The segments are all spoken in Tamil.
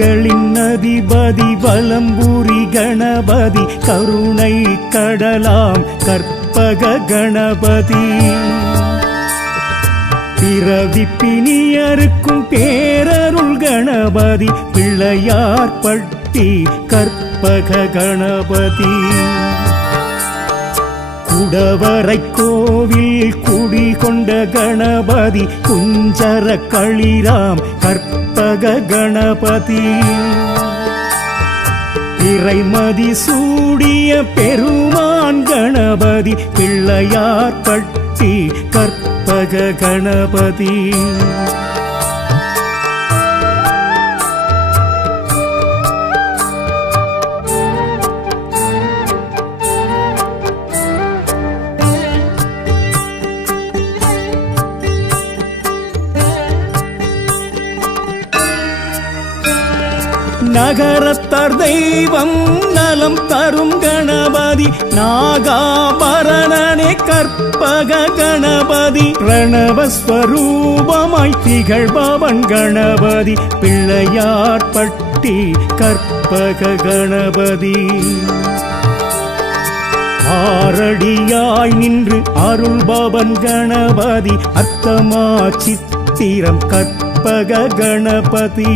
வரங்களின் அதிபதி வலம்புரி கணபதி கருணை கடலாம் கற்பக கணபதி பிறவிப்பினியருக்கும் பேரருள் கணபதி பிள்ளையார்பட்டி கற்பக கணபதி குடவரை கோவில் குடிகொண்ட கணபதி குஞ்சர களிராம் கற்பக கணபதி இறைமதி சூடிய பெருமான் கணபதி பிள்ளையார்பட்டி கற்பக கணபதி நகரத்தார் தெய்வம் நலம் தரும் கணபதி நாகாபரணனே கற்பக கணபதி பிரணவஸ்வரூபமாய் திகழ்பவன் கணபதி பிள்ளையார்பட்டி கற்பக கணபதி ஆரடியாய் நின்று அருள்பவன் கணபதி அர்த்தமா சித்திரம் கற்பக கணபதி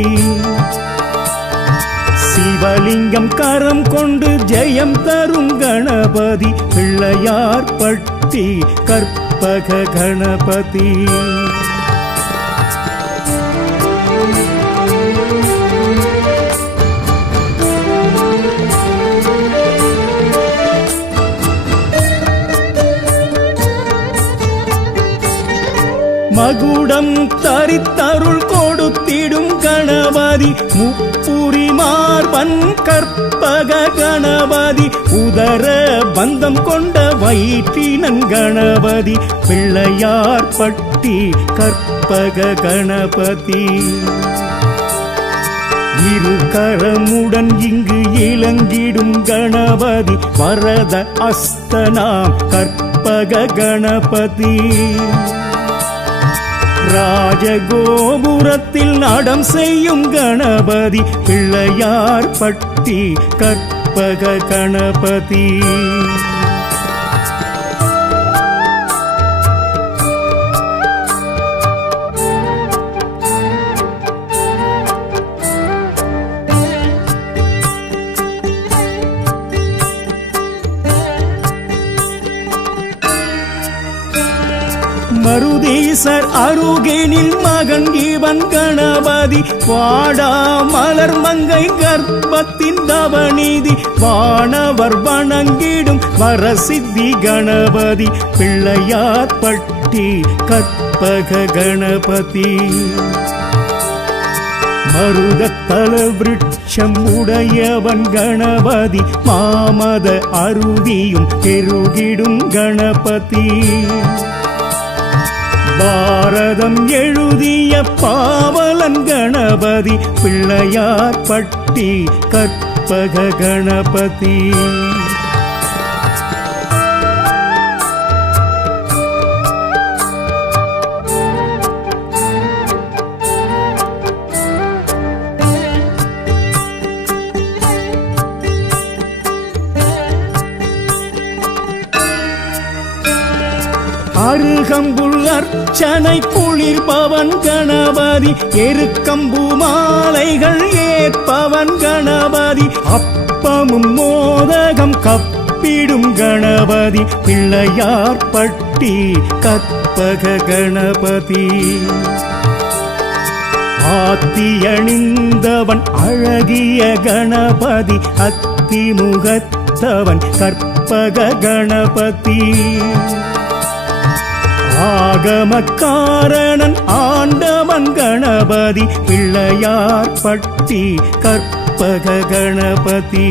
சிவலிங்கம் கரம் கொண்டு ஜெயம் தரும் கணபதி பிள்ளையார்பட்டி கற்பக கணபதி மகுடம் தரித்தருள் கொடுத்திடும் கணபதி முப்புரி மார்பன் கற்பக கணபதி உதர பந்தம் கொண்ட வயிற்றினன் கணபதி பிள்ளையார்பட்டி கற்பக கணபதி இரு கரமுடன் இங்கு இலங்கிடும் கணபதி வரத அஸ்தனாம் கற்பக கணபதி ராஜகோபுரத்தில் நடம் செய்யும் கணபதி பிள்ளையார்பட்டி கற்பக கணபதி மருதீசர் அருகேனில் மகன் இவன் கணபதி வாடா மலர் மங்கை கர்ப்பத்தின் தவநீதி வானவர் வணங்கிடும் வரசித்தி கணபதி பிள்ளையார்பட்டி கற்பக கணபதி மருதத்தல விருட்சம் உடையவன் கணபதி மாமத அருவியும் பெருகிடும் கணபதி பாரதம் எழுதிய பாவலன் கணபதி பிள்ளையார்பட்டி கற்பக கணபதி அருகம்புல் அர்ச்சனை குளிர்பவன் கணபதி எருக்கம்பு மாலைகள் ஏற்பவன் கணபதி அப்பமும் மோதகம் கப்பிடும் கணபதி பிள்ளையார்பட்டி கற்பக கணபதி ஆத்தியணிந்தவன் அழகிய கணபதி அத்திமுகத்தவன் கற்பக கணபதி ஆகமக்காரணன் ஆண்டவன் கணபதி பிள்ளையார்பட்டி கற்பக கணபதி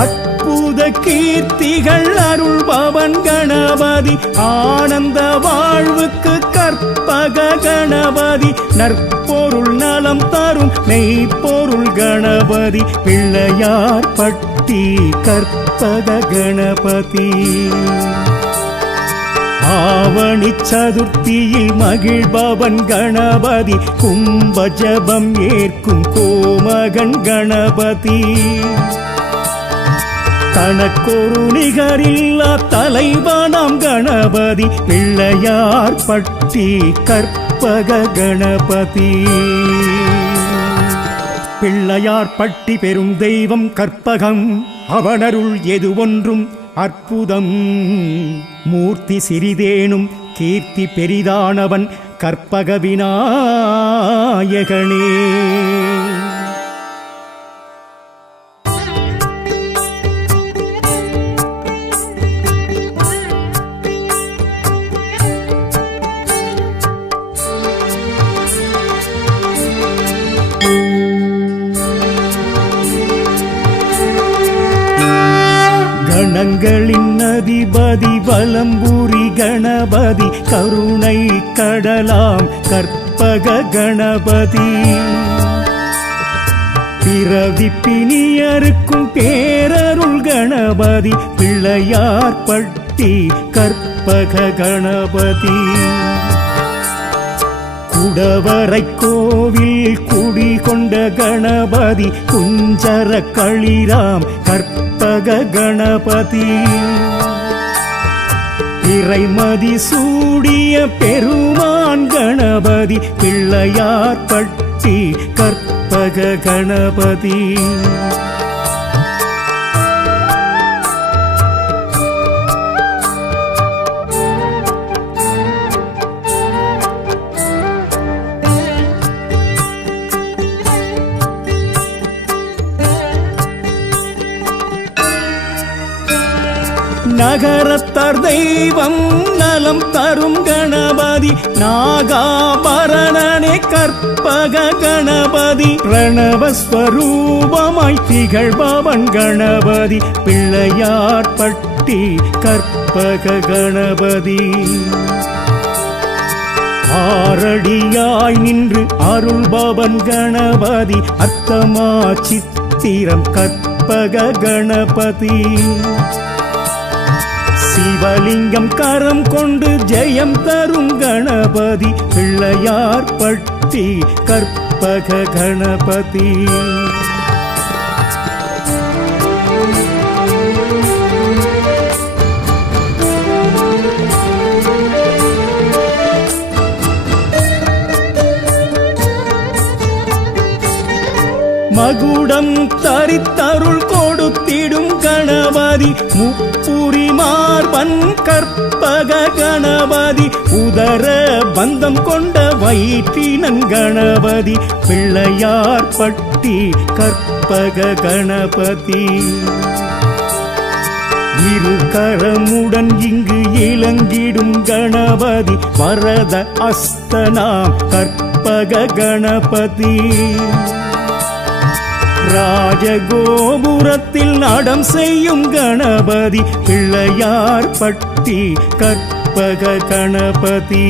அற்புத கீர்த்திகள் அருள்பவன் கணபதி ஆனந்த வாழ்வுக்கு கற்பக கணபதி நற்பொருள் நலம் தரும் மெய்ப்பொருள் கணபதி பிள்ளையார் பட்டி கற்பக கணபதி. ஆவணி சதுர்த்தியில் மகிழ்பவன் கணபதி கும்ப ஜபம் ஏற்கும் கோமகன் கணபதி. தனக்கொரு நிகரில்லா தலைவனாம் கணபதி பிள்ளையார் பட்டி கற்பக கணபதி. பிள்ளையார் பட்டி பெரும் தெய்வம் கற்பகம், அவனருள் எது ஒன்றும் அற்புதம். மூர்த்தி சிறிதேனும் கீர்த்தி பெரிதானவன் கற்பக விநாயகனே. கணங்களின் அதிபதி வலம்புரி கணபதி கருணை கடலாம் கற்பக கணபதி. பிறவி பிணியருக்கும் பேரருள் கணபதி பிள்ளையார் பட்டி கற்பக கணபதி. குடவரை கோவில் குடிகொண்ட கணபதி குஞ்சர களிராம் கற்பக கணபதி. இறைமதி சூடிய பெருமான் கணபதி பிள்ளையார் பட்டி கற்பக கணபதி. நகரத்தார் தெய்வம் நலம் தரும் கணபதி நாகாபரணனே கற்பக கணபதி. பிரணவஸ்வரூபமாய் திகழ்பவன் கணபதி பிள்ளையார் பட்டி கற்பக கணபதி. ஆரடியாய் நின்று அருள்பவன் கணபதி அர்த்தமா சித்திரம் கற்பக கணபதி. சிவலிங்கம் கரம் கொண்டு ஜெயம் தரும் கணபதி பிள்ளையார் பட்டி கற்பக கணபதி. மகுடம் தரித்தருள் கொடுத்திடும் கணபதி முப்புரி மார்பன் கற்பக கணபதி. உதர பந்தம் கொண்ட வயிற்றினன் கணபதி பிள்ளையார் பட்டி கற்பக கணபதி. இரு கரமுடன் இங்கு இளங்கிடும் கணபதி வரத அஸ்தனாம் கற்பக கணபதி. ராஜகோபுரத்தில் நடம் செய்யும் கணபதி பிள்ளையார் பட்டி கற்பக கணபதி.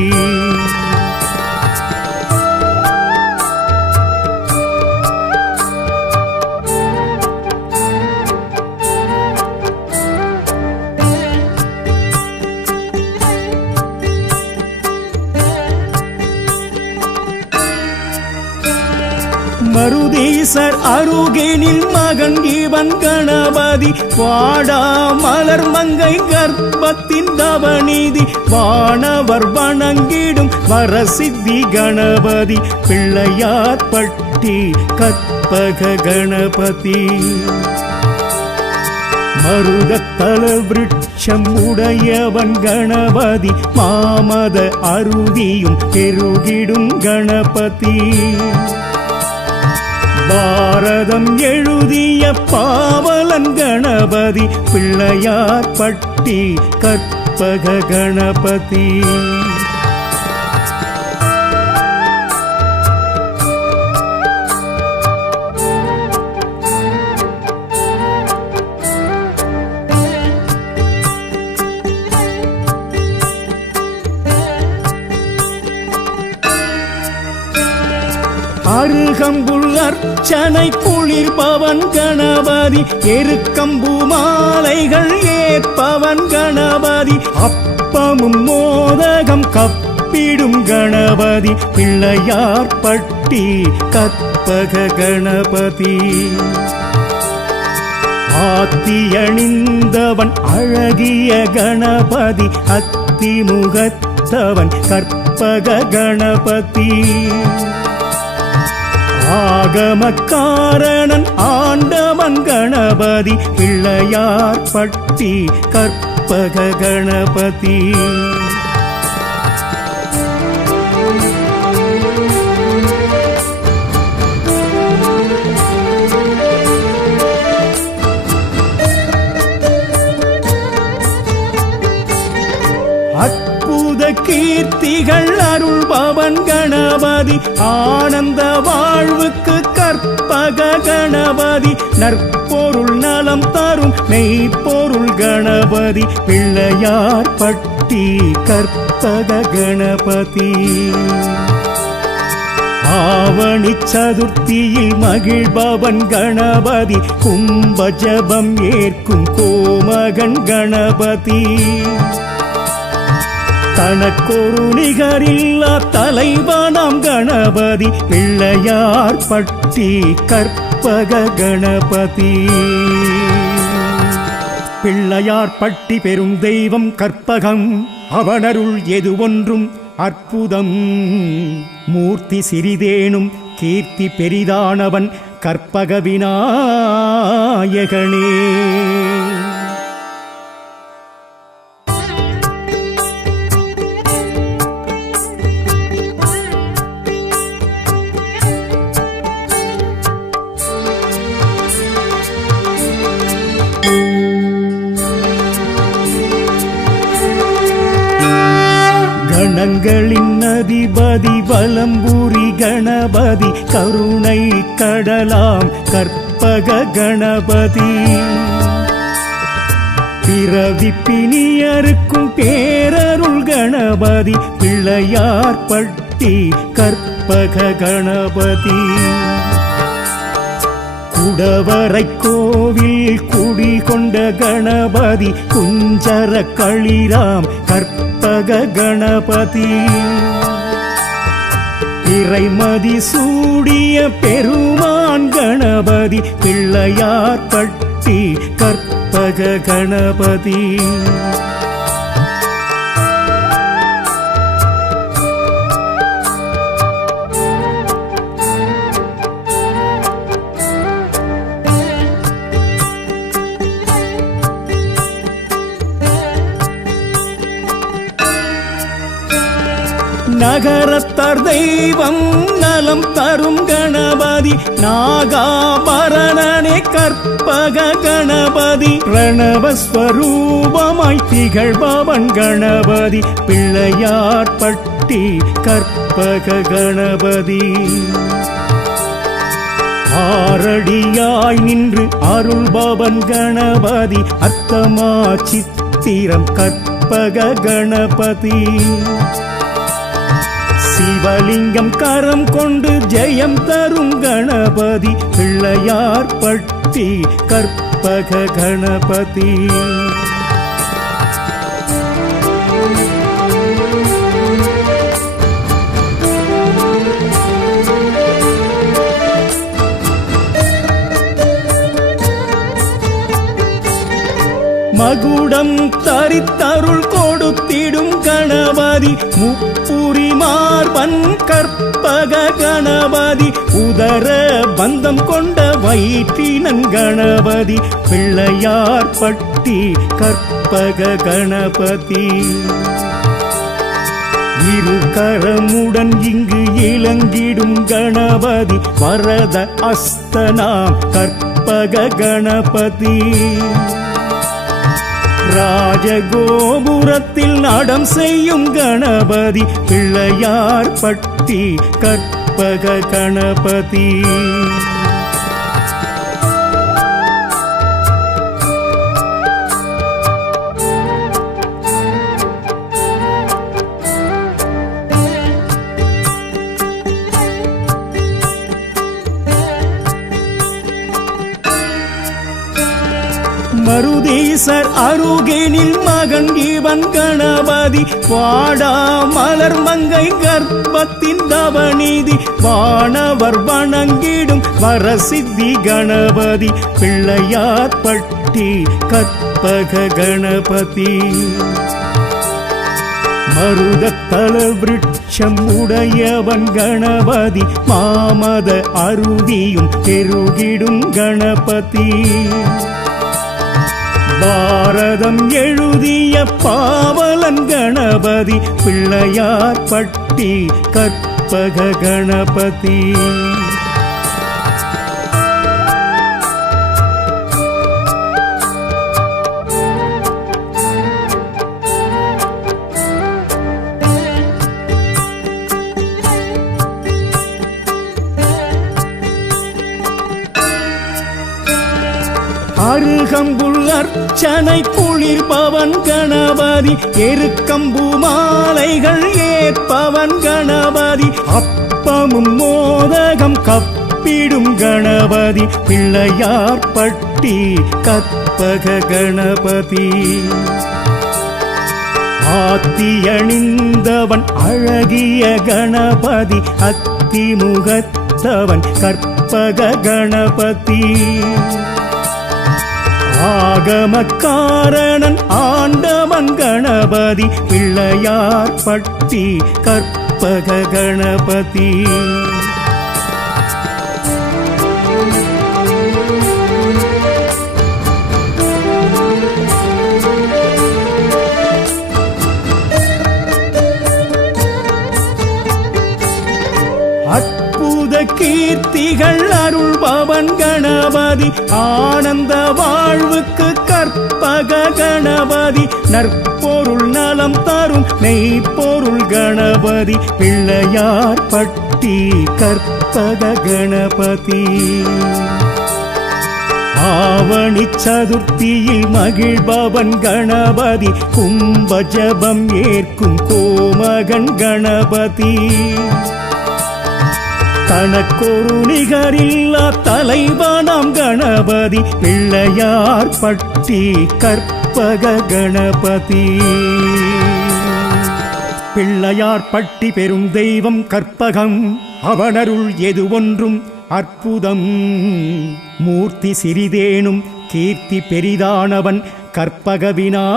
மருதீசர் அருகேனில் மகன் இவன் கணபதி வாடா மலர் மங்கை கர்ப்பத்தின் தவநீதி. வானவர் வணங்கிடும் வரசித்தி கணபதி பிள்ளையார் பட்டி கற்பக கணபதி. மருதத்தல விருட்சம் உடையவன் கணபதி மாமத அருவியும் பெருகிடும் கணபதி. பாரதம் எழுதிய பாவலன் கணபதி பிள்ளையார் பட்டி கற்பக கணபதி. அருகம்புல் அர்ச்சனை குளிர்பவன் கணபதி எருக்கம்பு மாலைகள் ஏற்பவன் கணபதி அப்பமும் மோதகம் கப்பிடும் கணபதி பிள்ளையார் பட்டி கற்பக கணபதி ஆத்தியணிந்தவன் அழகிய கணபதி அத்திமுகத்தவன் கற்பக கணபதி ஆகமக்காரணன் ஆண்டவன் கணபதி பிள்ளையார் பட்டி கற்பக கணபதி அற்புத கீர்த்திகள் அருள்பவன் கணபதி ஆனந்த வாழ்வுக்கு கற்பக கணபதி நற்பொருள் நலம் தரும் மெய்ப்பொருள் கணபதி பிள்ளையார் பட்டி கற்பக கணபதி ஆவணி சதுர்த்தியில் மகிழ்பவன் கணபதி கும்ப ஜபம் ஏற்கும் கோமகன் கணபதி தனக்கொரு நிகரில்லா தலைவனாம் கணபதி பிள்ளையார் பட்டி கற்பக கணபதி பிள்ளையார் பட்டி பெரும் தெய்வம் கற்பகம் அவனருள் எது ஒன்றும் அற்புதம் மூர்த்தி சிறிதேனும் கீர்த்தி பெரிதானவன் கற்பக விநாயகனே கணங்களின் அதிபதி வலம்புரி கணபதி கருணை கடலாம் கற்பக கணபதி பிறவி பிணியருக்கும் பேரருள் கணபதி பிள்ளையார் பட்டி கற்பக கணபதி குடவரை கோவில் குடிகொண்ட கணபதி குஞ்சர களிராம் கற்பக கணபதி இறைமதி சூடிய பெருமான் கணபதி பிள்ளையார் பட்டி கற்பக கணபதி நகரத்தார் தெய்வம் நலம் தரும் கணபதி நாகாபரணனே கற்பக கணபதி பிரணவஸ்வரூபமாய் திகழ்பவன் கணபதி பிள்ளையார் பட்டி கற்பக கணபதி ஆரடியாய் நின்று அருள்பவன் கணபதி அர்த்தமா சித்திரம் கற்பக கணபதி சிவலிங்கம் கரம் கொண்டு ஜெயம் தரும் கணபதி பிள்ளையார் பட்டி கற்பக கணபதி மகுடம் தரித்தருள் கொடுத்திடும் கணபதி முப்புரி மார்பன் கற்பக கணபதி உதர பந்தம் கொண்ட வயிற்றினன் கணபதி பிள்ளையார் பட்டி கற்பக கணபதி இரு கரமுடன் இங்கு இளங்கிடும் கணபதி வரத அஸ்தனாம் கற்பக கணபதி ராஜகோபுரத்தில் நடம் செய்யும் கணபதி பிள்ளையார் பட்டி கற்பக கணபதி மருதீசர் அருகேனில் மகன் இவன் கணபதி வாடா மலர் மங்கை கர்ப்பத்தின் தவநீதி வானவர் வணங்கிடும் வரசித்தி கணபதி பிள்ளையார்பட்டி கற்பக கணபதி மருதத்தல விருட்சம் உடையவன் கணபதி மாமத அருவியும் பெருகிடும் கணபதி பாரதம் எழுதிய பாவலன் கணபதி பிள்ளையார்பட்டி கற்பக கணபதி அருகம்புல் அர்ச்சனை குளிர்பவன் கணபதி எருக்கம்பு மாலைகள் ஏற்பவன் கணபதி அப்பமும் மோதகம் கப்பிடும் கணபதி பிள்ளையார்பட்டி கற்பக கணபதி ஆத்தியணிந்தவன் அழகிய கணபதி அத்திமுகத்தவன் கற்பக கணபதி ஆகமக்காரணன் ஆண்டவன் கணபதி பிள்ளையார்பட்டி கற்பக கணபதி அற்புத கீர்த்திகள் அருள்பவன் கணபதி ஆனந்த வாழ்வுக்கு கற்பக கணபதி நற்பொருள் நலம் தரும் மெய்ப்பொருள் கணபதி பிள்ளையார்பட்டி கற்பக கணபதி ஆவணி சதுர்த்தியில் மகிழ்பவன் கணபதி கும்ப ஜபம் ஏற்கும் கோமகன் கணபதி தனக்கொரு நிகரில்லா தலைவனாம் கணபதி பிள்ளையார்பட்டி கற்பக கணபதி பிள்ளையார்பட்டி பெரும் தெய்வம் கற்பகம் அவனருள் எது ஒன்றும் அற்புதம் மூர்த்தி சிறிதேனும் கீர்த்தி பெரிதானவன் கற்பக விநாயகனே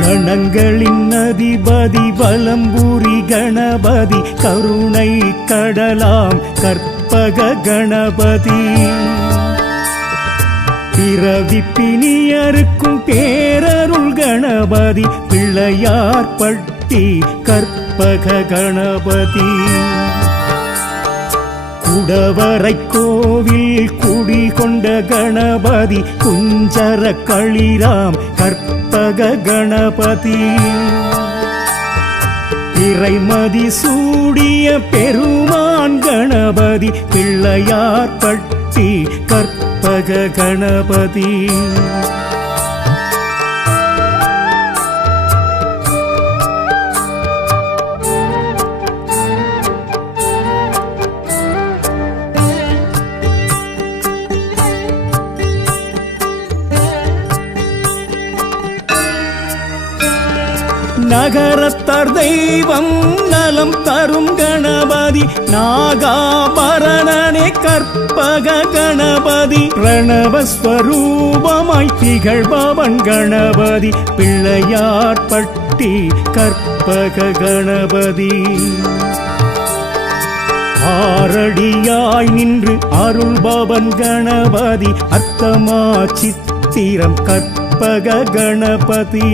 கணங்களின் அதிபதி வலம்புரி கணபதி கருணை கடலாம் கற்பக கணபதி பிறவி பிணியருக்கும் பேரருள் கணபதி பிள்ளையார்பட்டி கற்பக கணபதி குடவரை கோவில் குடிகொண்ட கணபதி குஞ்சர களிராம் கற்பக கணபதி இறைமதி சூடிய பெருமான் கணபதி பிள்ளையார்பட்டி கற்பக கணபதி நகரத்தார் தெய்வம் நலம் தரும் கணபதி நாகாபரணனே கற்பக கணபதி பிரணவஸ்வரூபமாய் திகழ்பவன் கணபதி பிள்ளையார்பட்டி கற்பக கணபதி ஆரடியாய் நின்று அருள்பவன் கணபதி அர்த்தமா சித்திரம் கற்பக கணபதி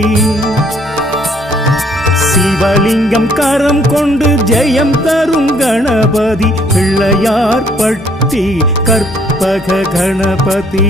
சிவலிங்கம் கரம் கொண்டு ஜெயம் தரும் கணபதி பிள்ளையார்பட்டி கற்பக கணபதி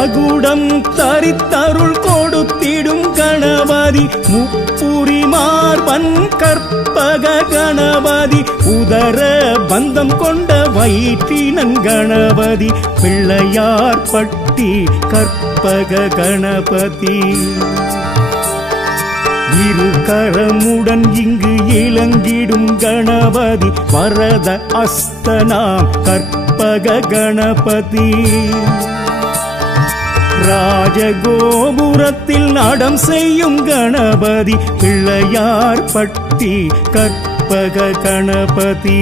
மகுடம் தரித்தருள் கொடுத்திடும் கணபதி முப்புரி மார்பன் கற்பக கணபதி உதர பந்தம் கொண்ட வயிற்றினன் கணபதி பிள்ளையார் பட்டி கற்பக கணபதி இரு கரமுடன் இங்கு இளங்கிடும் கணபதி வரத அஸ்தனாம் கற்பக கணபதி ராஜகோபுரத்தில் நடம் செய்யும் கணபதி பிள்ளையார் பட்டி கற்பக கணபதி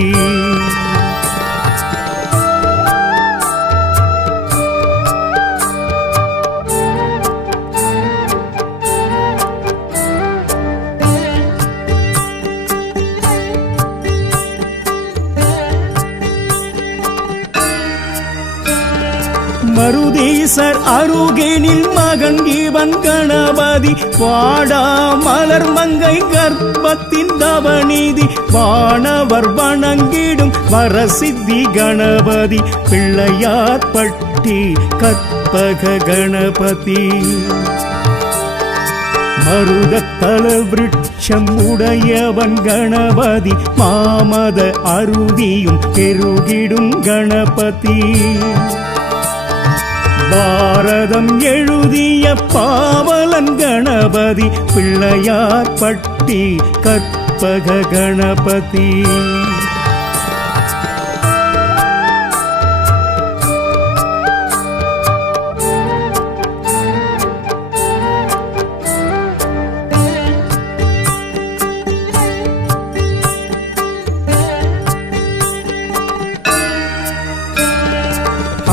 மருதீசர் அருகேனில் மகன் இவன் கணபதி வாடா மலர் மங்கை கர்ப்பத்தின் தவநீதி வானவர் வணங்கிடும் வரசித்தி கணபதி பிள்ளையார் பட்டி கற்பக கணபதி மருதத்தல விருட்சம் உடையவன் கணபதி மாமத அருவியும் பெருகிடும் கணபதி பாரதம் எழுதிய பாவலன் கணபதி பிள்ளையார் பட்டி கற்பக கணபதி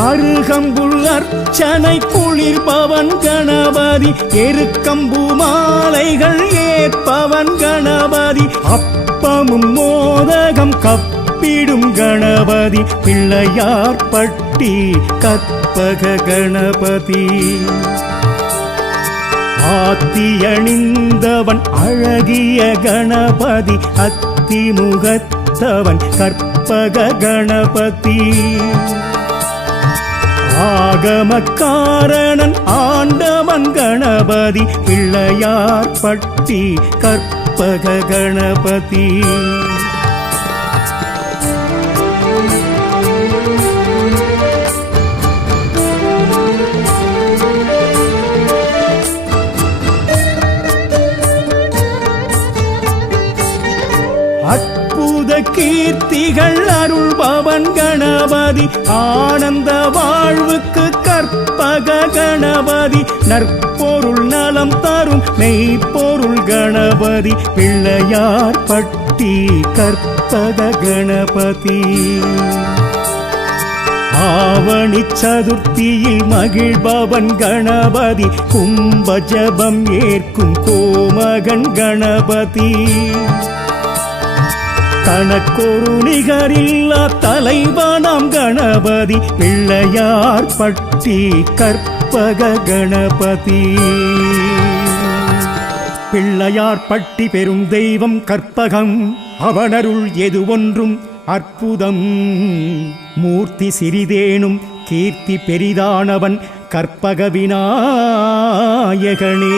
அருகம்புல் அர்ச்சனை குளிர்பவன் கணபதி எருக்கம்பு மாலைகள் ஏற்பவன் கணபதி அப்பமும் மோதகம் கப்பிடும் கணபதி பிள்ளையார் பட்டி கற்பக கணபதி ஆத்தியணிந்தவன் அழகிய கணபதி அத்திமுகத்தவன் கற்பக கணபதி ஆகமக்காரணன் ஆண்டவன் கணபதி பிள்ளையார் பட்டி கற்பக கணபதி அற்புத கீர்த்திகள் அருள்பவன் கணபதி ஆனந்த வாழ்வுக்கு கற்பக கணபதி நற்பொருள் நலம் தரும் மெய்ப்பொருள் கணபதி பிள்ளையார் பட்டி கற்பக கணபதி ஆவணி சதுர்த்தியில் மகிழ்பவன் கணபதி கும்ப ஜபம் ஏற்கும் கோமகன் கணபதி தனக்கொரு நிகரில்லா தலைவனாம் கணபதி பிள்ளையார் பட்டி கற்பக கணபதி பிள்ளையார் பட்டி பெரும் தெய்வம் கற்பகம் அவனருள் எது ஒன்றும் அற்புதம் மூர்த்தி சிறிதேனும் கீர்த்தி பெரிதானவன் கற்பக விநாயகனே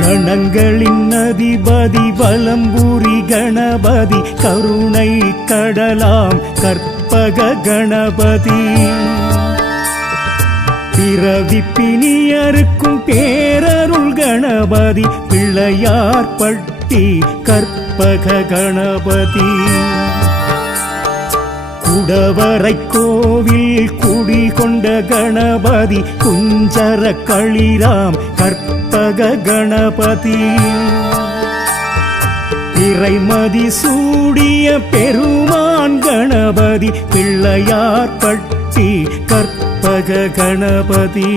கணங்களின் அதிபதி வலம்புரி கணபதி கருணை கடலாம் கற்பக கணபதி பிறவி பிணியருக்கும் பேரருள் கணபதி பிள்ளையார் பட்டி கற்பக கணபதி குடவரை கோவில் குடிகொண்ட கணபதி குஞ்சர களிராம் கற்பக கணபதி திரைமதி சூடிய பெருமான் கணபதி பிள்ளையார் பட்டி கற்பக கணபதி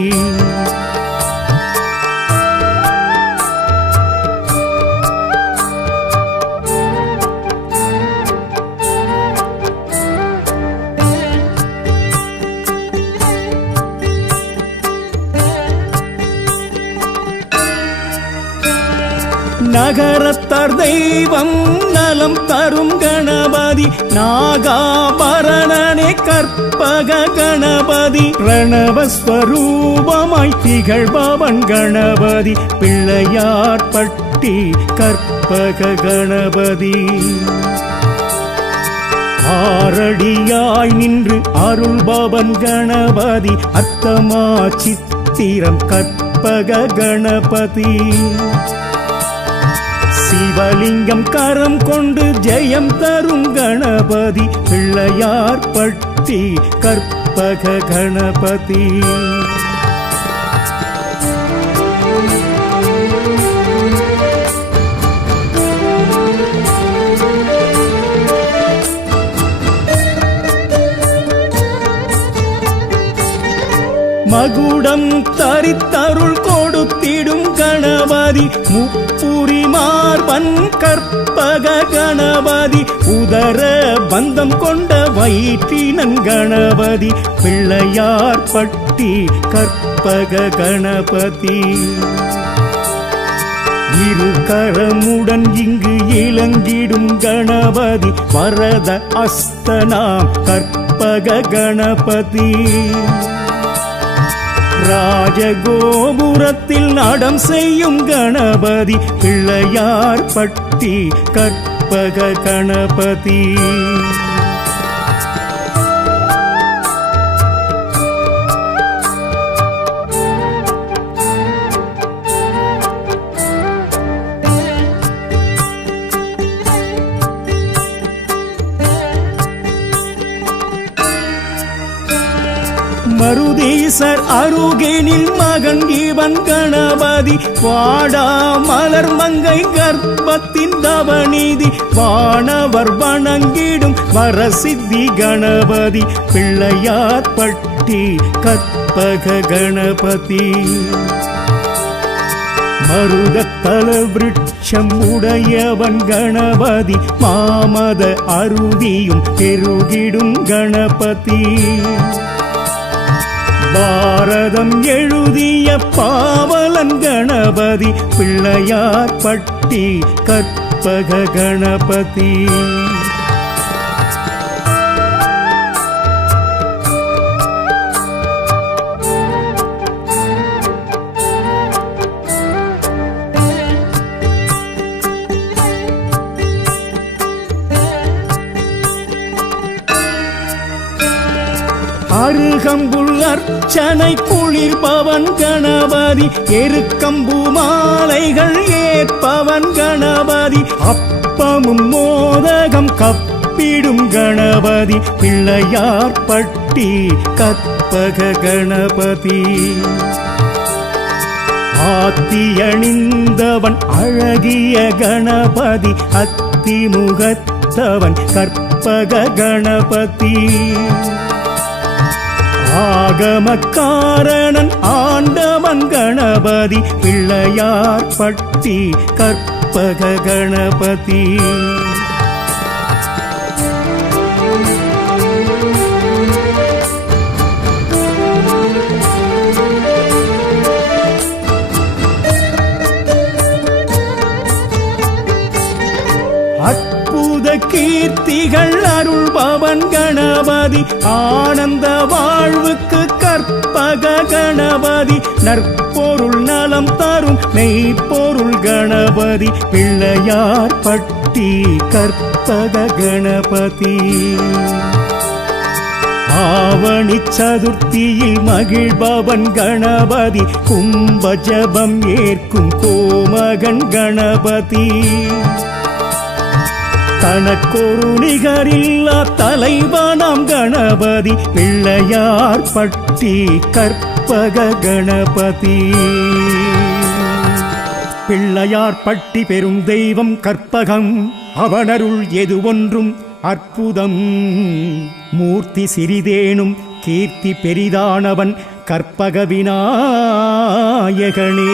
நகரத்தார் தெய்வம் நலம் தரும் கணபதி நாகாபரணனே கற்பக கணபதி பிரணவஸ்வரூபமாய் திகழ்பவன் கணபதி பிள்ளையார்பட்டி கற்பக கணபதி ஆரடியாய் நின்று அருள்பவன் கணபதி அர்த்தமா சித்திரம் கற்பக கணபதி சிவலிங்கம் கரம் கொண்டு ஜெயம் தரும் கணபதி பிள்ளையார்பட்டி கற்பக கணபதி மகுடம் தரித்தருள் கொடுத்திடும் கணபதி முப்புரி மார்பன் கற்பக கணபதி உதர பந்தம் கொண்ட வயிற்றினன் கணபதி பிள்ளையார்பட்டி கற்பக கணபதி இரு கரமுடன் இங்கு இளங்கிடும் கணபதி வரத அஸ்தனாம் கற்பக கணபதி ராஜகோபுரத்தில் நடம் செய்யும் கணபதி பிள்ளையார்பட்டி கற்பக கணபதி மருதீசர் அருகேனில் மகன் இவன் கணபதி வாடா மலர் மங்கை கர்ப்பத்தின் தவநீதி வானவர் வணங்கிடும் வரசித்தி கணபதி பிள்ளையார்பட்டி கற்பக கணபதி மருதத்தல விருட்சம் உடையவன் கணபதி மாமத அருவியும் பெருகிடும் கணபதி பாரதம் எழுதிய பாவலன் கணபதி பிள்ளையார்பட்டி கற்பக கணபதி அருகம்புல் அர்ச்சனை குளிர்பவன் கணபதி எருக்கம்பு மாலைகள் ஏற்பவன் கணபதி அப்பமும் மோதகம் கப்பிடும் கணபதி பிள்ளையார்பட்டி கற்பக கணபதி ஆத்தியணிந்தவன் அழகிய கணபதி அத்திமுகத்தவன் கற்பக கணபதி ஆகமக்காரணன் ஆண்டவன் கணபதி பிள்ளையார்பட்டி கற்பக கணபதி கீர்த்திகள் அருள்பவன் கணபதி ஆனந்த வாழ்வுக்கு கற்பக கணபதி நற்பொருள் நலம் தரும் மெய்ப்பொருள் கணபதி பிள்ளையார்பட்டி கற்பக கணபதி ஆவணி சதுர்த்தியில் மகிழ்பவன் கணபதி கும்ப ஜபம் ஏற்கும் கோமகன் கணபதி தனக்கொரு நிகரில்லா தலைவனாம் கணபதி பிள்ளையார்பட்டி கற்பக கணபதி பிள்ளையார்பட்டி பெரும் தெய்வம் கற்பகம் அவனருள் எது ஒன்றும் அற்புதம் மூர்த்தி சிறிதேனும் கீர்த்தி பெரிதானவன் கற்பக விநாயகனே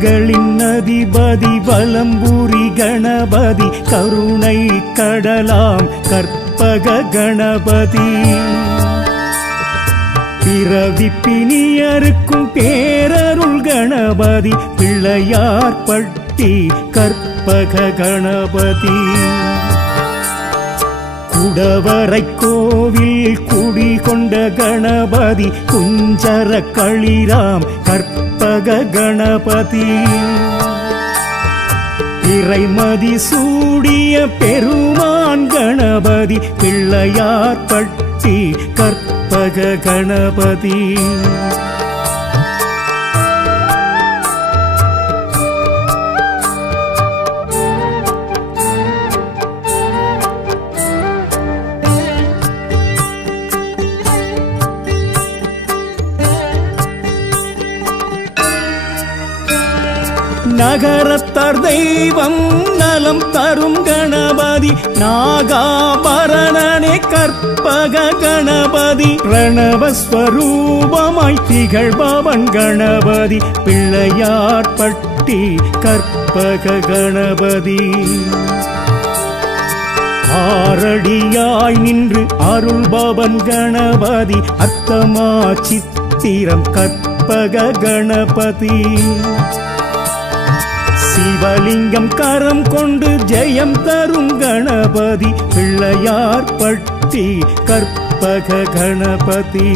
வரங்களின் அதிபதி வலம்புரி கணபதி கருணை கடலாம் கற்பக கணபதி பிறவிப்பினியருக்கும் பேரருள் கணபதி பிள்ளையார்பட்டி கற்பக கணபதி குடவரை கோவில் குடிகொண்ட கணபதி குஞ்சர களிராம் கற்பக கணபதி இறைமதி சூடிய பெருமான் கணபதி பிள்ளையார்பட்டி கற்பக கணபதி நகரத்தார் தெய்வம் நலம் தரும் கணபதி நாகாபரணனே கற்பக கணபதி பிரணவஸ்வரூபமாய் திகழ்பவன் கணபதி பிள்ளையார்பட்டி கற்பக கணபதி ஆரடியாய் நின்று அருள்பவன் கணபதி அர்த்தமா சித்திரம் கற்பக கணபதி சிவலிங்கம் கரம் கொண்டு ஜெயம் தரும் கணபதி பிள்ளையார்பட்டி கற்பக கணபதி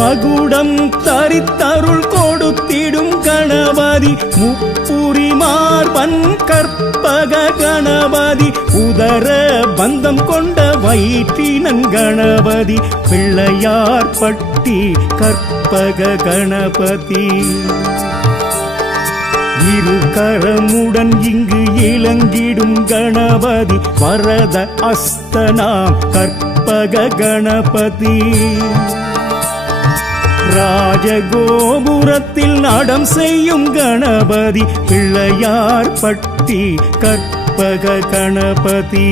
மகுடம் தரித்தருள் கொடுத்திடும் கணபதி முப்புரி மார்பன் கற்பக கணபதி உதர பந்தம் கொண்ட வயிற்றினன் கணபதி பிள்ளையார்பட்டி கற்பக கணபதி இரு கரமுடன் இங்கு இளங்கிடும் கணபதி வரத அஸ்தனாம் கற்பக கணபதி ராஜகோபுரத்தில் நடம் செய்யும் கணபதி பிள்ளையார்பட்டி கற்பக கணபதி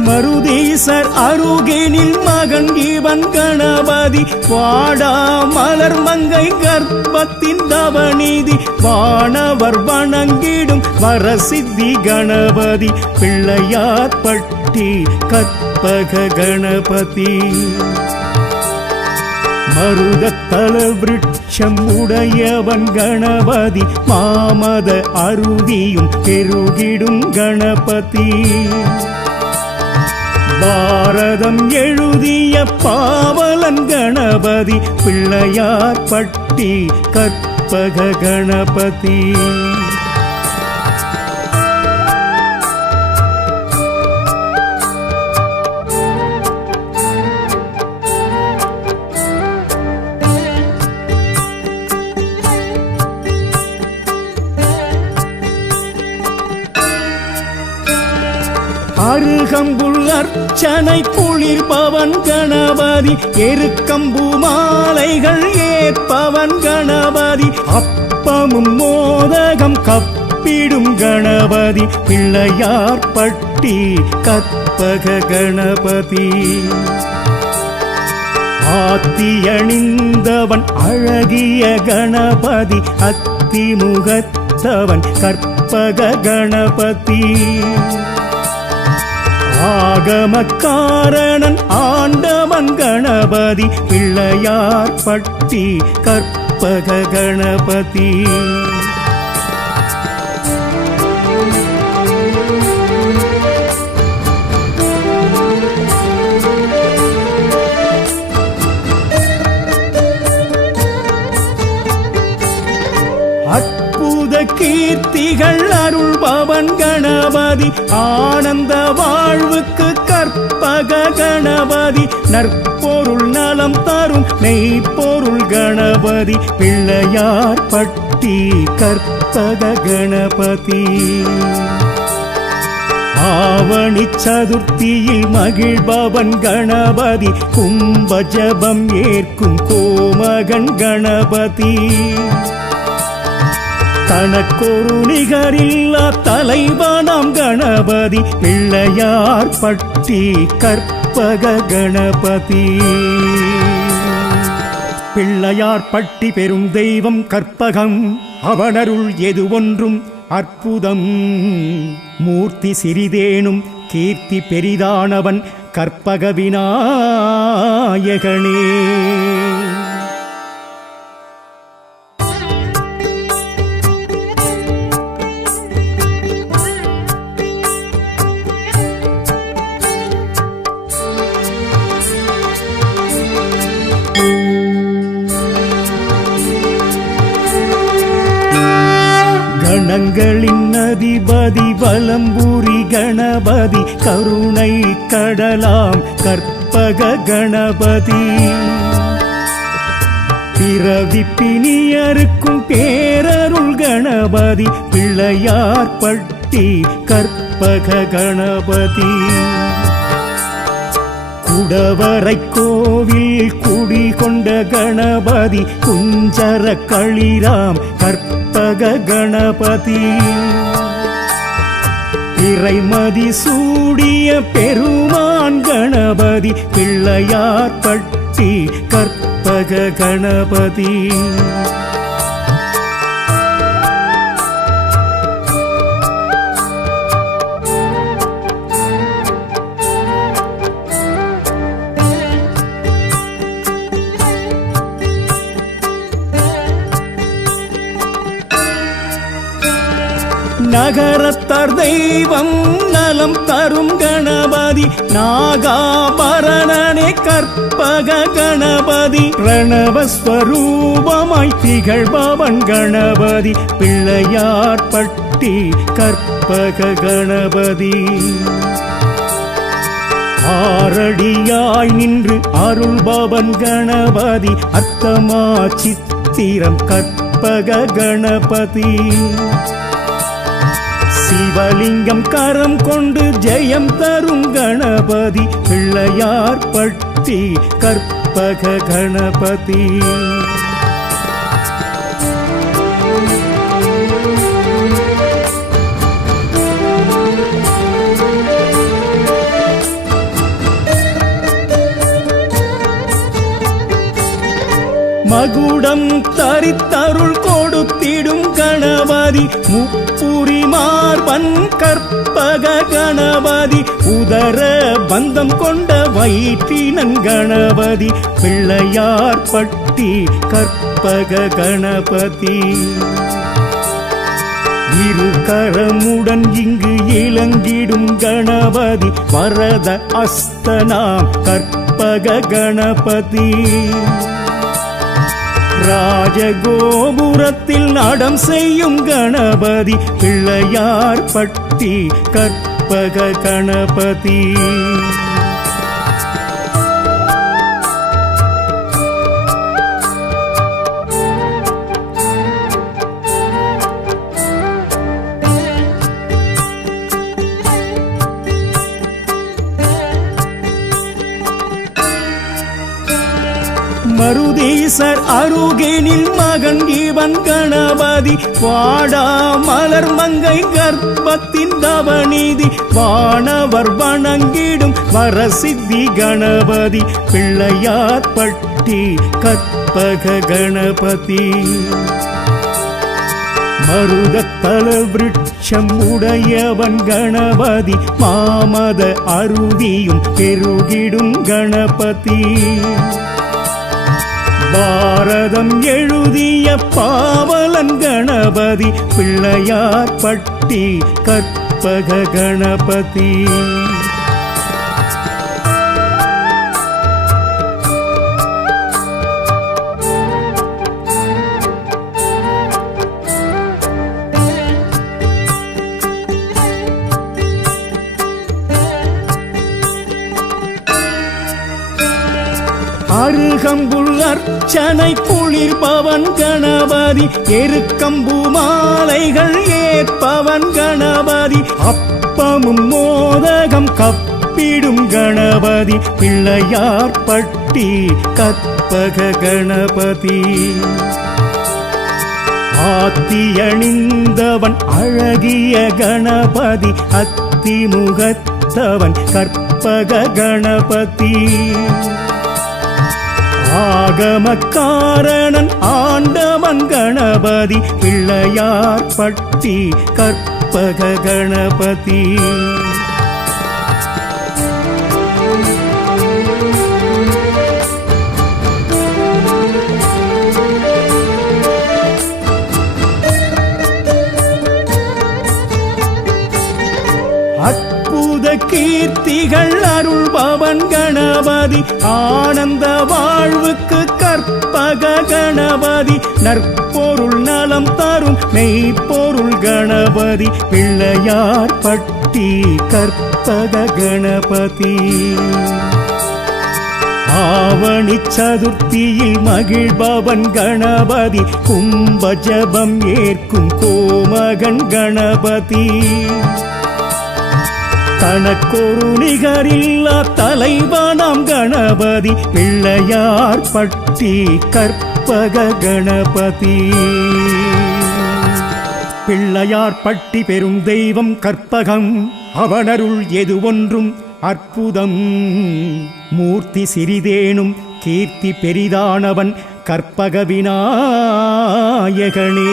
மருதீசர் அருகேனில் மகன் இவன் கணபதி வாடா மலர் மங்கை கர்ப்பத்தின் தவநீதி வானவர் வணங்கிடும் வரசித்தி கணபதி பிள்ளையார்பட்டி கற்பக கணபதி மருதத்தல விருட்சம் உடையவன் கணபதி மாமத அருவியும் பெருகிடும் கணபதி பாரதம் எழுதிய பாவலன் கணபதி பிள்ளையார்பட்டி கற்பக கணபதி அருகம்புல் அர்ச்சனை குளிர்பவன் கணபதி எருக்கம்பு மாலைகள் ஏற்பவன் கணபதி அப்பமும் மோதகம் கப்பிடும் கணபதி பிள்ளையார்பட்டி கற்பக கணபதி ஆத்தியணிந்தவன் அழகிய கணபதி அத்திமுகத்தவன் கற்பக கணபதி ஆகமக்காரணன் ஆண்டவன் கணபதி பிள்ளையார்பட்டி கற்பக கணபதி அற்புத கீர்த்திகள் அருள்பவன் கணபதி கணபதி ஆனந்த வாழ்வுக்கு கற்பக கணபதி நற்பொருள் நலம் தரும் மெய்ப்பொருள் கணபதி பிள்ளையார் பட்டி கற்பக கணபதி ஆவணி சதுர்த்தியில் மகிழ்பவன் கணபதி கும்ப ஜபம் ஏற்கும் கோமகன் கணபதி தனக்கொரு நிகரில்லா தலைவனாம் கணபதி பிள்ளையார் பட்டி கற்பக கணபதி பிள்ளையார் பட்டி பெரும் தெய்வம் கற்பகம் அவனருள் எது ஒன்றும் அற்புதம் மூர்த்தி சிறிதேனும் கீர்த்தி பெரிதானவன் கற்பக விநாயகனே கணங்களின் அதிபதி வலம்புரி கணபதி கருணை கடலாம் கற்பக கணபதி பிறவி பிணியருக்கும் பேரருள் கணபதி பிள்ளையார் பட்டி கற்பக கணபதி குடவரை கோவில் குடிகொண்ட கணபதி குஞ்சர களிராம் கற்பக கணபதி இறைமதி சூடிய பெருமான் கணபதி பிள்ளையார் பட்டி கற்பக கணபதி நகரத்தார் தெய்வம் நலம் தரும் கணபதி நாகாபரணனே கற்பக கணபதி பிரணவஸ்வரூபமாய் திகழ்பவன் கணபதி பிள்ளையார் பட்டி கற்பக கணபதி ஆரடியாய் நின்று அருள்பவன் கணபதி அர்த்தமா சித்திரம் கற்பக கணபதி சிவலிங்கம் கரம் கொண்டு ஜெயம் தரும் கணபதி பிள்ளையார் பட்டி கற்பக கணபதி மகுடம் தரித்தருள் கொடுத்திடும் கணபதி முப்புரி மார்பன் கற்பக கணபதி உதர பந்தம் கொண்ட வயிற்றினன் கணபதி பிள்ளையார் பட்டி கற்பக கணபதி இரு கரமுடன் இங்கு இளங்கிடும் கணபதி வரத அஸ்தனாம் கற்பக கணபதி ராஜகோபுரத்தில் நடம் செய்யும் கணபதி பிள்ளையார் பட்டி கற்பக கணபதி மருதீசர் அருகேனில் மகன் இவன் கணபதி வாடா மலர் மங்கை கர்ப்பத்தின் தவநீதி வானவர் வணங்கிடும் வரசித்தி கணபதி பிள்ளையார் பட்டி கற்பக கணபதி மருதத்தல விருட்சம் உடையவன் கணபதி மாமத அருவியும் பெருகிடும் கணபதி பாரதம் எழுதிய பாவலன் கணபதி பிள்ளையார் பட்டி கற்பக கணபதி அருகம்புல் அர்ச்சனை குளிர்பவன் கணபதி எருக்கம்பு மாலைகள் ஏற்பவன் கணபதி அப்பமும் மோதகம் கப்பிடும் கணபதி பிள்ளையார் பட்டி கற்பக கணபதி ஆத்தியணிந்தவன் அழகிய கணபதி அத்திமுகத்தவன் கற்பக கணபதி ஆகமக்காரணன் ஆண்டவன் கணபதி பிள்ளையார் பட்டி கற்பக கணபதி அற்புத கீர்த்திகள் அருள்பவன் கணபதி ஆனந்த வாழ்வுக்கு கற்பக கணபதி நற்பொருள் நலம் தரும் மெய்ப்பொருள் கணபதி பிள்ளையார் பட்டி கற்பக கணபதி ஆவணி சதுர்த்தியில் மகிழ்பவன் கணபதி கும்ப ஜபம் ஏற்கும் கோமகன் கணபதி தனக்கொரு நிகரில்லா தலைவனாம் கணபதி பிள்ளையார் பட்டி கற்பக கணபதி பிள்ளையார் பட்டி பெரும் தெய்வம் கற்பகம் அவனருள் எது ஒன்றும் அற்புதம் மூர்த்தி சிறிதேனும் கீர்த்தி பெரிதானவன் கற்பக விநாயகனே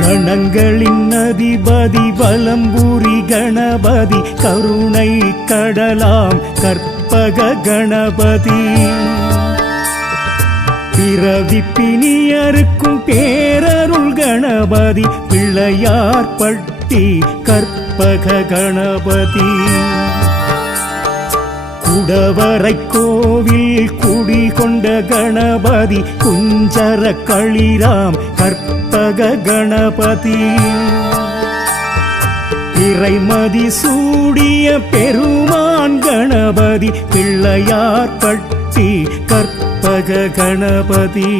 கணங்களின் அதிபதி வலம்புரி கணபதி கருணை கடலாம் கற்பக கணபதி பிறவி பிணியருக்கும் பேரருள் கணபதி பிள்ளையார் பட்டி கற்பக கணபதி குடவரை கோவில் குடிகொண்ட கணபதி குஞ்சர களிராம் கற்பக கணபதி இறைமதி சூடிய பெருமான் கணபதி பிள்ளையார் பட்டி கற்பக கணபதி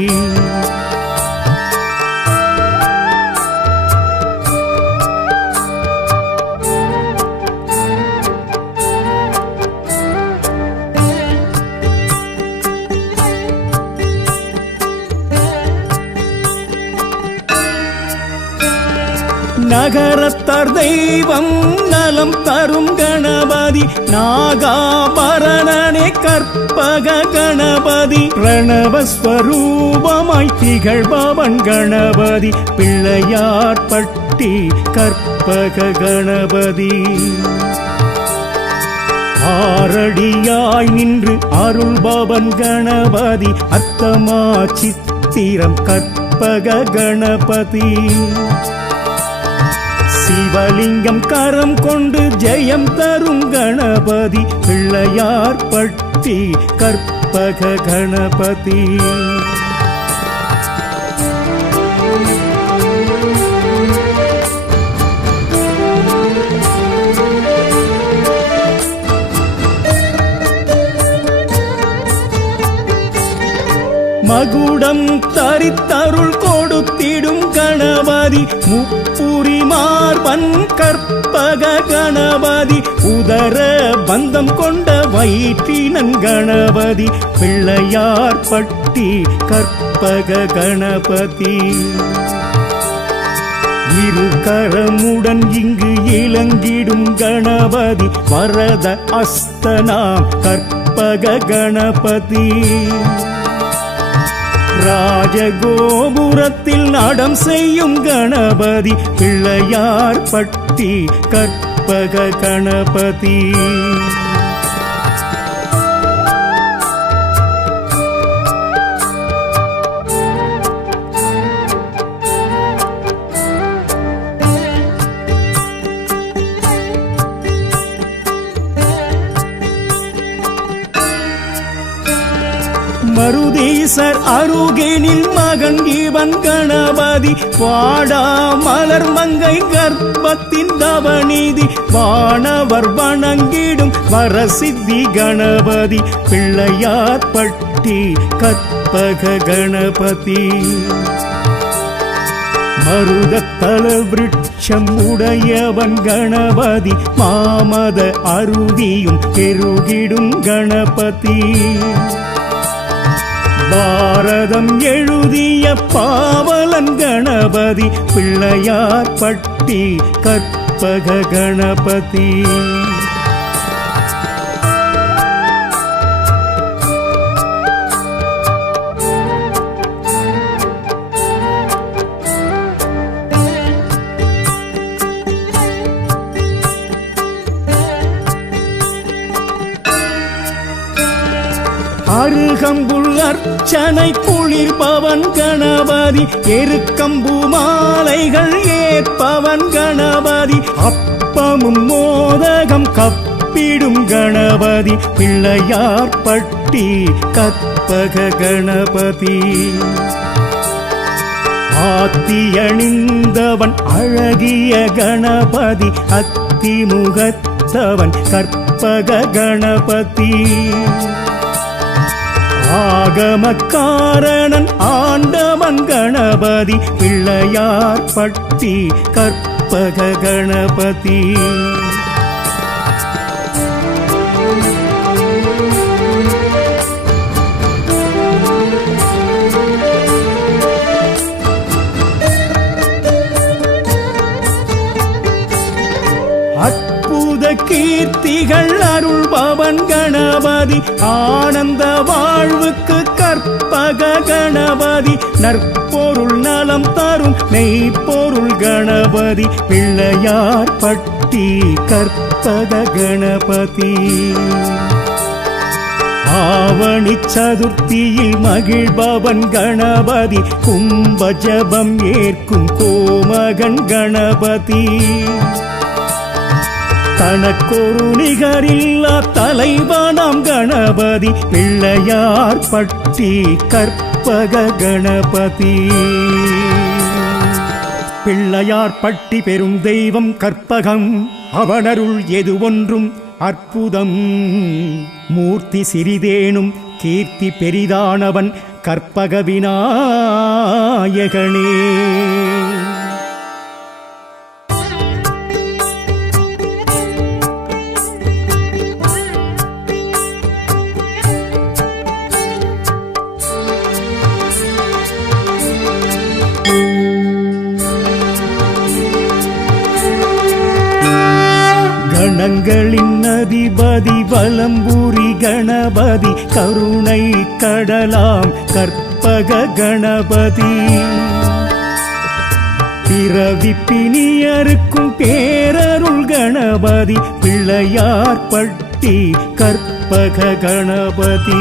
நகரத்தார் தெய்வம் நலம் தரும் கணபதி நாகாபரணனே கற்பக கணபதி பிரணவஸ்வரூபமாய் திகழ்பவன் கணபதி பிள்ளையார் பட்டி கற்பக கணபதி ஆரடியாய் நின்று அருள்பவன் கணபதி அர்த்தமா சித்திரம் கற்பக கணபதி சிவலிங்கம் கரம் கொண்டு ஜெயம் தரும் கணபதி பிள்ளையார் பட்டி கற்பக கணபதி மகுடம் தரித்தருள் கொடுத்திடும் கணபதி முப்புரி மார்பன் கற்பக கணபதி உதர பந்தம் கொண்ட வயிற்றினன் கணபதி பிள்ளையார் பட்டி கற்பக கணபதி இரு கரமுடன் இங்கு இளங்கிடும் கணபதி வரத அஸ்தனாம் கற்பக கணபதி ராஜகோபுரத்தில் நடம் செய்யும் கணபதி பிள்ளையார் பட்டி கற்பக கணபதி ஜெகதீசர் அருகினில் மகன் இவன் கணபதி வாடா மலர் மங்கை கர்ப்பத்தின் தவநீதி வானவர் வணங்கிடும் வரசித்தி கணபதி பிள்ளையார் பட்டி கற்பக கணபதி மருதத்தல விருட்சம் உடையவன் கணபதி மாமத அருவியும் பெருகிடும் கணபதி பாரதம் எழுதிய பாவலன் கணபதி பிள்ளையார் பட்டி கற்பக கணபதி அருகம்புல் அர்ச்சனை குளிர்பவன் கணபதி எருக்கம்பு மாலைகள் ஏற்பவன் கணபதி அப்பமும் மோதகம் கப்பிடும் கணபதி பிள்ளையார் பட்டி கற்பக கணபதி ஆத்தியணிந்தவன் அழகிய கணபதி அத்திமுகத்தவன் கற்பக கணபதி ஆகமக்காரணன் ஆண்டவன் கணபதி பிள்ளையார் பட்டி கற்பக கணபதி கீர்த்திகள் அருள்பவன் கணபதி ஆனந்த வாழ்வுக்கு கற்பக கணபதி நற்பொருள் நலம் தரும் மெய்ப்பொருள் கணபதி பிள்ளையார் பட்டி கற்பக கணபதி ஆவணி சதுர்த்தியில் மகிழ்பவன் கணபதி கும்ப ஜபம் ஏற்கும் கோமகன் கணபதி தனக்கொரு நிகரில்லா தலைவனாம் கணபதி பிள்ளையார் பட்டி கற்பக கணபதி பிள்ளையார் பட்டி பெரும் தெய்வம் கற்பகம் அவனருள் எது ஒன்றும் அற்புதம் மூர்த்தி சிறிதேனும் கீர்த்தி பெரிதானவன் கற்பக விநாயகனே கணங்களின் அதிபதி வலம்புரி கணபதி கருணை கடலாம் கற்பக கணபதி பிறவி பிணியருக்கும் பேரருள் கணபதி பிள்ளையார் பட்டி கற்பக கணபதி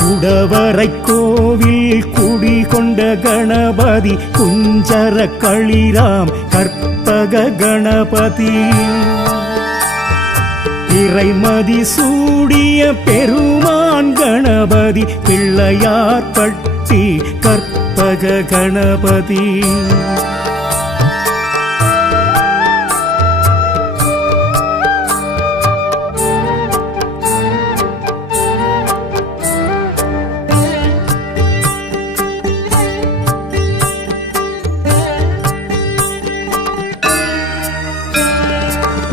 குடவரை கோவில் குடிகொண்ட கணபதி குஞ்சர களிராம் கற்பக கணபதி இறைமதி சூடிய பெருமான் கணபதி பிள்ளையார் பட்டி கற்பக கணபதி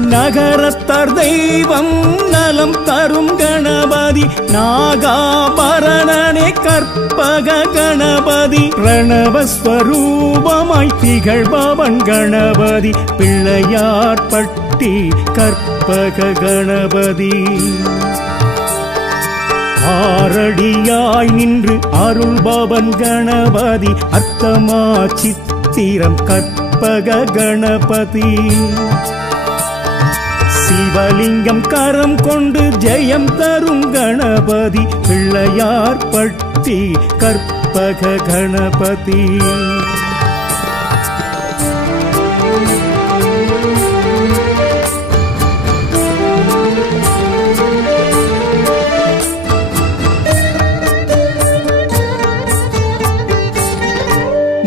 நகரத்தார் தெய்வம் நலம் தரும் கணபதி நாகாபரணனே கற்பக கணபதி பிரணவஸ்வரூபமாய் திகழ்பவன் கணபதி பிள்ளையார் பட்டி கற்பக கணபதி ஆரடியாய் நின்று அருள்பவன் கணபதி அர்த்தமா சித்திரம் கற்பக கணபதி சிவலிங்கம் கரம் கொண்டு ஜெயம் தரும் கணபதி பிள்ளையார் பட்டி கற்பக கணபதி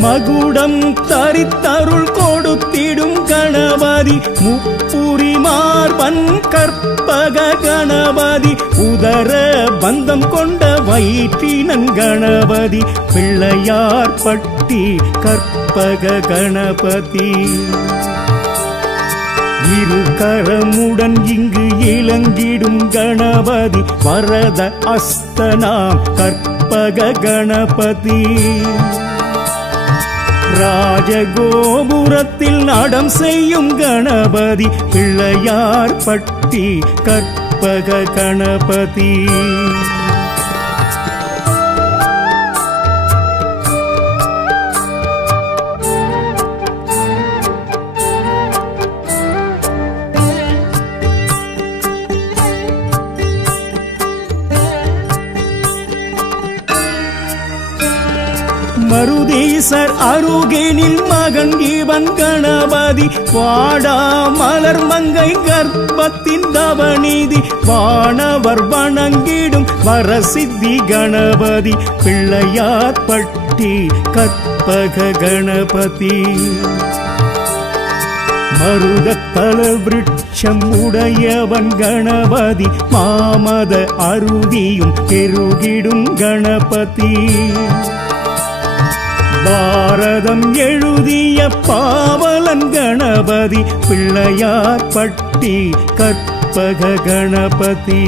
மகுடம் தரித்தருள் கொடுத்திடும் கணபதி முப்புரி மார்பன் கற்பக கணபதி உதர பந்தம் கொண்ட வயிற்றினன் கணபதி பிள்ளையார் பட்டி கற்பக கணபதி இரு கரமுடன் இங்கு இலங்கிடும் கணபதி வரத அஸ்தனாம் கற்பக கணபதி ராஜகோபுரத்தில் நடம் செய்யும் கணபதி பிள்ளையார் பட்டி கற்பக கணபதி மருதீசர் அருகேனில் மகன் இவன் கணபதி வாடா மலர் மங்கை கர்ப்பத்தின் தவநீதி வானவர் வணங்கிடும் வரசித்தி கணபதி பிள்ளையார் பட்டி கற்பக கணபதி மருதத்தல விருட்சம் உடையவன் கணபதி மாமத அருவியும் பெருகிடும் கணபதி பாரதம் எழுதிய பாவலன் கணபதி பிள்ளையார் பட்டி கற்பக கணபதி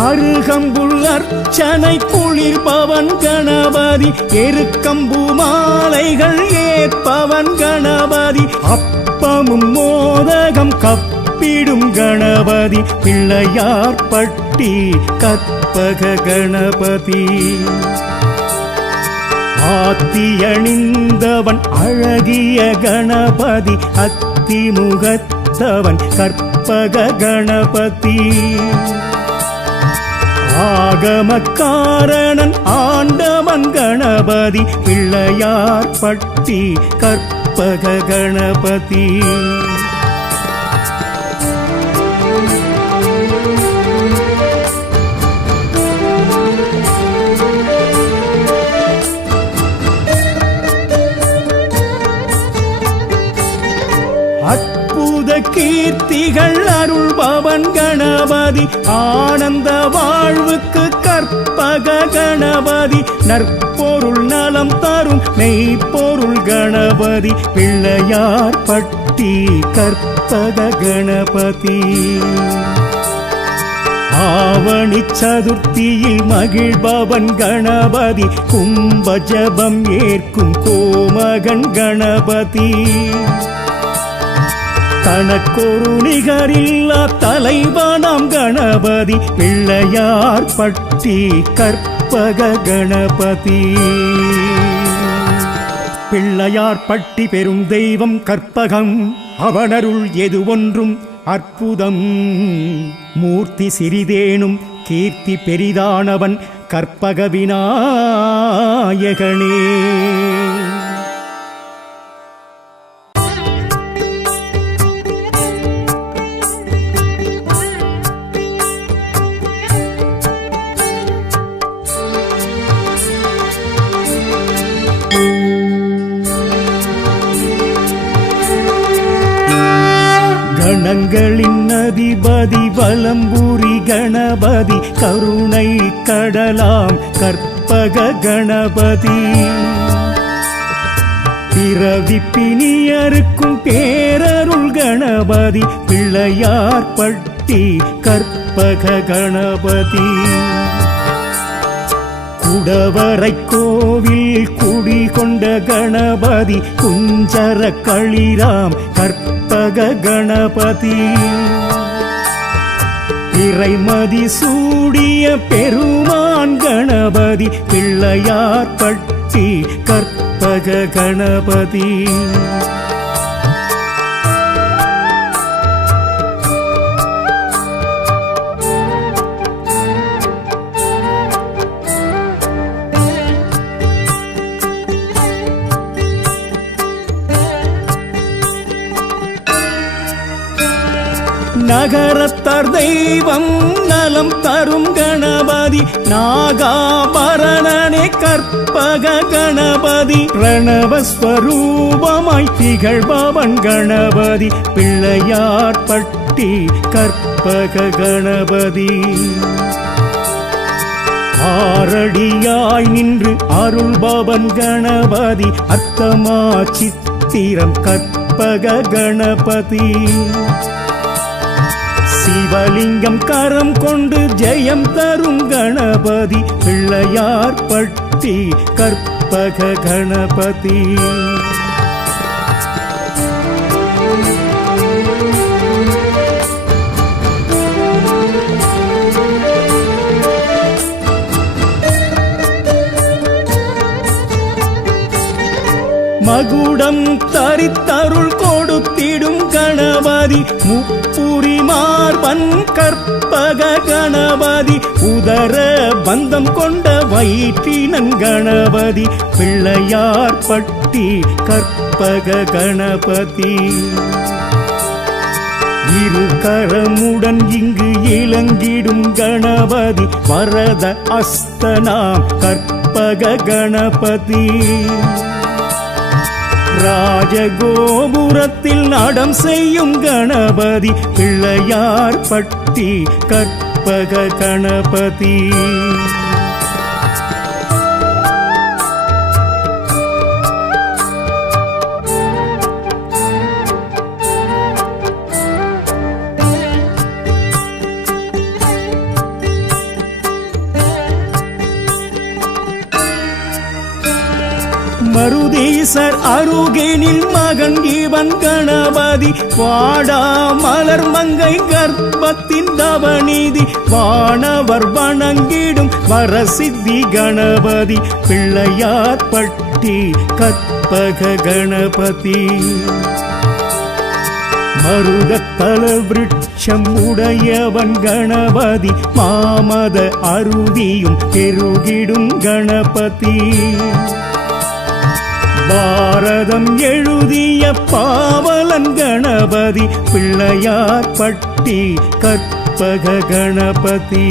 அருகம்புல் அர்ச்சனை குளிர்பவன் கணபதி எருக்கம்பு மாலைகள் ஏற்பவன் கணபதி அப்பமும் மோதகம் கப்பிடும் கணபதி பிள்ளையார் பட்டி கற்பக கணபதி ஆத்தியணிந்தவன் அழகிய கணபதி அத்திமுகத்தவன் கற்பக கணபதி ஆகமக்காரணன் ஆண்டவன் கணபதி பிள்ளையார் பட்டி கற்பக கணபதி அற்புத கீர்த்திகள் அருள்பவன் கணபதி ஆனந்த வாழ்வுக்கு கற்பக கணபதி நற்பொருள் நலம் தரும் மெய்ப்பொருள் கணபதி பிள்ளையார் பட்டி கற்பக கணபதி ஆவணி சதுர்த்தியில் மகிழ்பவன் கணபதி கும்ப ஜபம் ஏற்கும் கோமகன் கணபதி தனக்கொரு நிகரில்லா தலைவனாம் கணபதி பிள்ளையார் பட்டி கற்பக கணபதி பிள்ளையார் பட்டி பெரும் தெய்வம் கற்பகம் அவனருள் எது ஒன்றும் அற்புதம் மூர்த்தி சிறிதேனும் கீர்த்தி பெரிதானவன் கற்பக விநாயகனே கணங்களின் அதிபதி வலம்புரி கணபதி கருணை கடலாம் கற்பக கணபதி பிறவி பிணியருக்கும் பேரருள் கணபதி பிள்ளையார் பட்டி கற்பக கணபதி குடவரை கோவில் குடிகொண்ட கணபதி குஞ்சர களிராம் கற்பக கணபதி இறைமதி சூடிய பெருமான் கணபதி பிள்ளையார் பட்டி கற்பக கணபதி நகரத்தார் தெய்வம் நலம் தரும் கணபதி நாகாபரணனே கற்பக கணபதி பிரணவஸ்வரூபமாய் திகழ்பவன் கணபதி பிள்ளையார்பட்டி கற்பக கணபதி ஆரடியாய் நின்று அருள்பவன் கணபதி அர்த்தமா சித்திரம் கற்பக கணபதி சிவலிங்கம் கரம் கொண்டு ஜெயம் தரும் கணபதி பிள்ளையார்பட்டி கற்பக கணபதி மகுடம் தரித்தருள் கொடுத்திடும் கணபதி முப்புரி மார்பன் கற்பக கணபதி உதர பந்தம் கொண்ட வயிற்றினன் கணபதி பிள்ளையார்பட்டி கற்பக கணபதி இரு கரமுடன் இங்கு இலங்கிடும் கணபதி வரத அஸ்தனாம் கற்பக கணபதி ராஜகோபுரத்தில் நடம் செய்யும் கணபதி பிள்ளையார்பட்டி கற்பக கணபதி மருதீசர் அருகேனில் மகன் இவன் கணபதி வாடா மலர் மங்கை கர்ப்பத்தின் தவநீதி வானவர் வணங்கிடும் வரசித்தி கணபதி பிள்ளையார்பட்டி கற்பக கணபதி மருதத்தல விருட்சம் உடையவன் கணபதி மாமத அருவியும் பெருகிடும் கணபதி பாரதம் எழுதிய பாவலன் கணபதி பிள்ளையார்பட்டி கற்பக கணபதி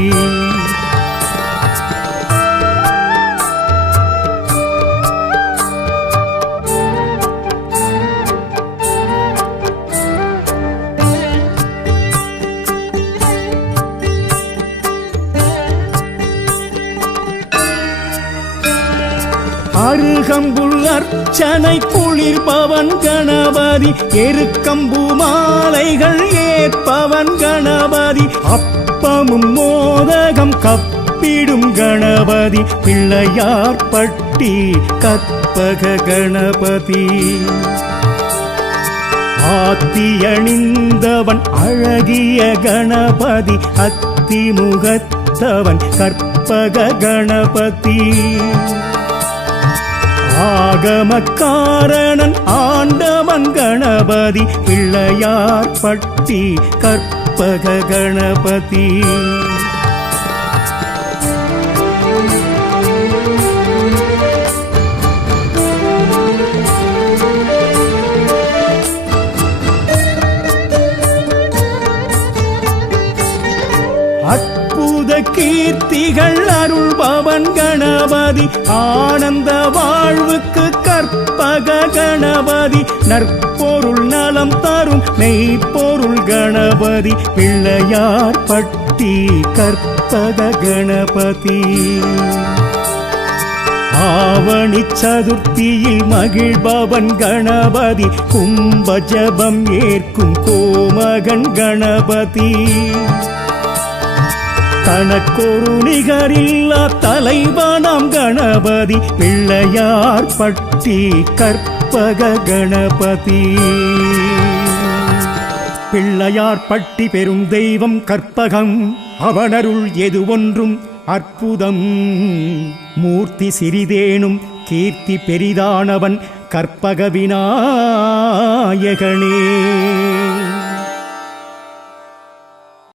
அருகம்புல் அர்ச்சனை குளிர்பவன் கணபதி எருக்கம்பு மாலைகள் ஏற்பவன் கணபதி அப்பமும் மோதகம் கப்பிடும் கணபதி பிள்ளையார்பட்டி கற்பக கணபதி ஆத்தியணிந்தவன் அழகிய கணபதி அத்திமுகத்தவன் கற்பக கணபதி ஆகமக்காரணன் ஆண்டவன் கணபதி பிள்ளையார்பட்டி கற்பக கணபதி அற்புத கீர்த்திகள் அருள்பவன் கணபதி ஆனந்த வாழ்வுக்கு கற்பக கணபதி நற்பொருள் நலம் தரும் மெய்ப்பொருள் கணபதி பிள்ளையார்பட்டி கற்பக கணபதி ஆவணி சதுர்த்தியில் மகிழ்பவன் கணபதி கும்ப ஜபம் ஏற்கும் கோமகன் கணபதி தனக்கொரு நிகரில்லா தலைவனாம் கணபதி பிள்ளையார்பட்டி கற்பக கணபதி பிள்ளையார்பட்டி பெரும் தெய்வம் கற்பகம் அவனருள் எது ஒன்றும் அற்புதம் மூர்த்தி சிறிதேனும் கீர்த்தி பெரிதானவன் கற்பக விநாயகனே.